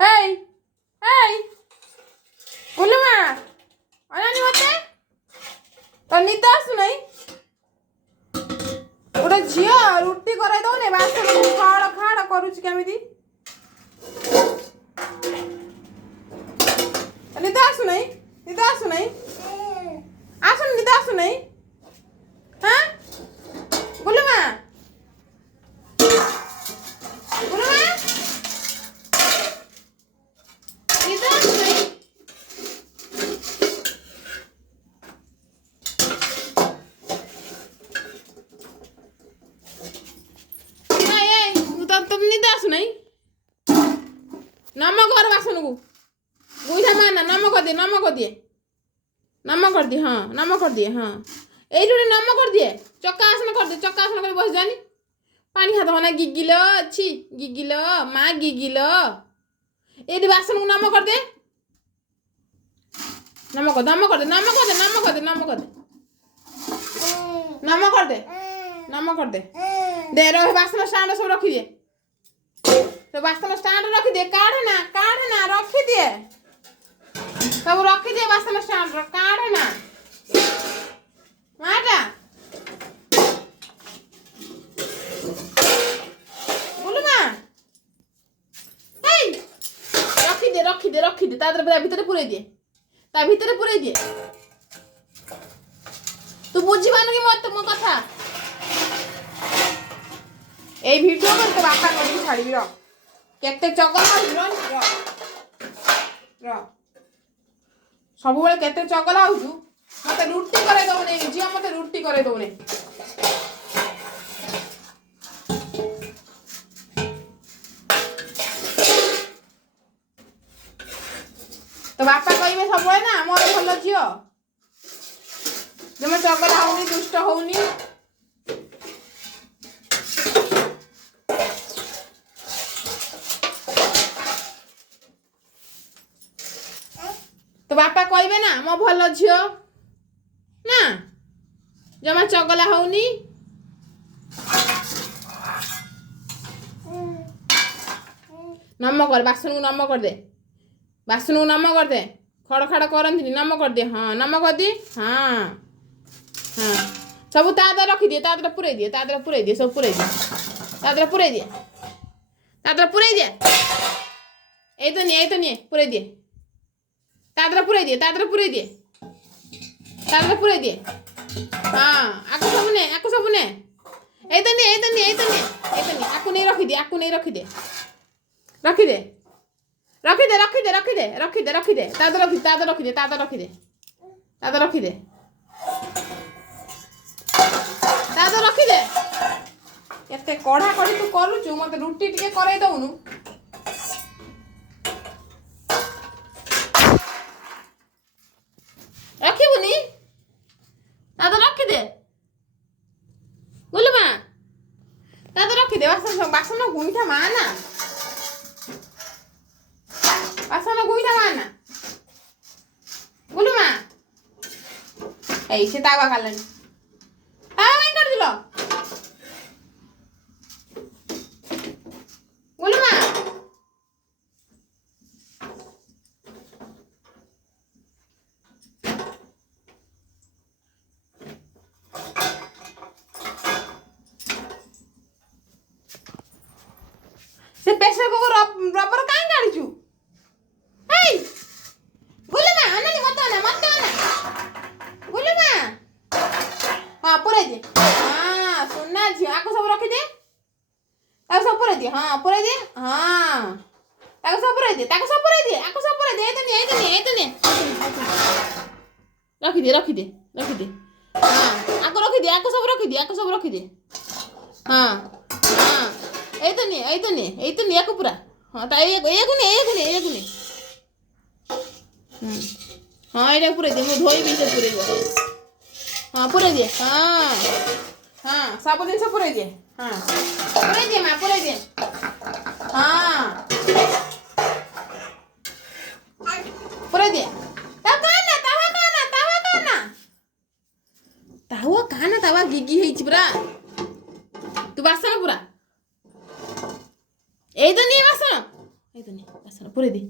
Hey, hey, Ulama, ଅନାନି ମତେ ତ ନିଦ ଆସୁନାହିଁ ଗୋଟେ ଝିଅ ରୁଟି କରାଇ ଦଉନି ବାସନ ଖାଡ଼ ଖାଡ଼ କରୁଛି କେମିତି ନିଦ ଆସୁନାହିଁ ଆସୁନି ନିଦ ଆସୁନାହିଁ ହଁ ଗୁଲମା ନିଦ ଆସୁନାହିଁ तुम निद आसुनाई नमक और बासन को गुइठा मारना नमक कर दिए हाँ नमक कर दिए हाँ यही जोड़े नमक कर दिए चक्कासन कर बस जानी पानी हाथ होना गिगिलो अच्छी गिगिलो माँ गिगिलो ये बासन को नमक कर दे नमक कर दे दे रहे बासन स्टैंड सब रखी दिए तो बासन स्टैंड रखी दिए काढ़े ना रखी दिए सब रखी दिए बासन स्टैंड काढ़े ना माटा बोलू माँ रखी दे तादर भीतर पूरे दिए तू बुझी पानु कि मत मो कथा ए वीडियो में तो बापा कर छाड़ी र केते चगला र सब बेले केते चगला होजु मते रुटी करे दउने जिया मते रुटी करे दउने तो बापा कहबे सब बेले ना मोर भलो जियो जमे चगला होनी दुष्ट होनी तो बापा कहबे ना मो भल झियो ना जमा चगला होनी नम कर बासन को नम कर दे खड़ खड़ करंती नम कर दे हाँ नम कर दे हाँ हाँ सब तादर रखी दिए तादर पूरे दिए सब पूरे दिए तादर पूरे दिए ए तो नहीं पूरे दिए तादर पूरे दिए हाँ आको सब ने ए तो नहीं आको नहीं रखी दे रखी दे तादर रखी दे केते कढ़ा कड़ी तू करूचु मते रुटी टिके करे दउनु रखिबुनी तादर रखी दे बोलू माँ तादर रखी दे बासन गुइठा माना बोलू माँ ऐसे तावा कालन तावा नहीं कर दिलो बोलू माँ से प्रेशर कुकर रबर काहे काढिछु हे बोलू माँ अननी मत बोलू माँ हाँ पूरे दे हाँ सुनना झी आको सब रखी दे ताको सब पूरे दे हाँ पूरे दे हाँ ताको सब पूरे दे आको सब पूरे दे ए तो नहीं रखी दे हाँ आको सब रखी दे हाँ ए तो नहीं आको पूरा हाँ ता एक नहीं हाँ ये पूरे दे मु धोई भी से पूरे दे हाँ पूरे दे हाँ सब दिन से पूरे दे हाँ पूरे दे माँ पूरे दे हाँ पूरे दे तावा गिगी ହେଇଛି ପୁରା तू बासन पूरा ए तो नहीं बासन ପୁରେଇ ଦେ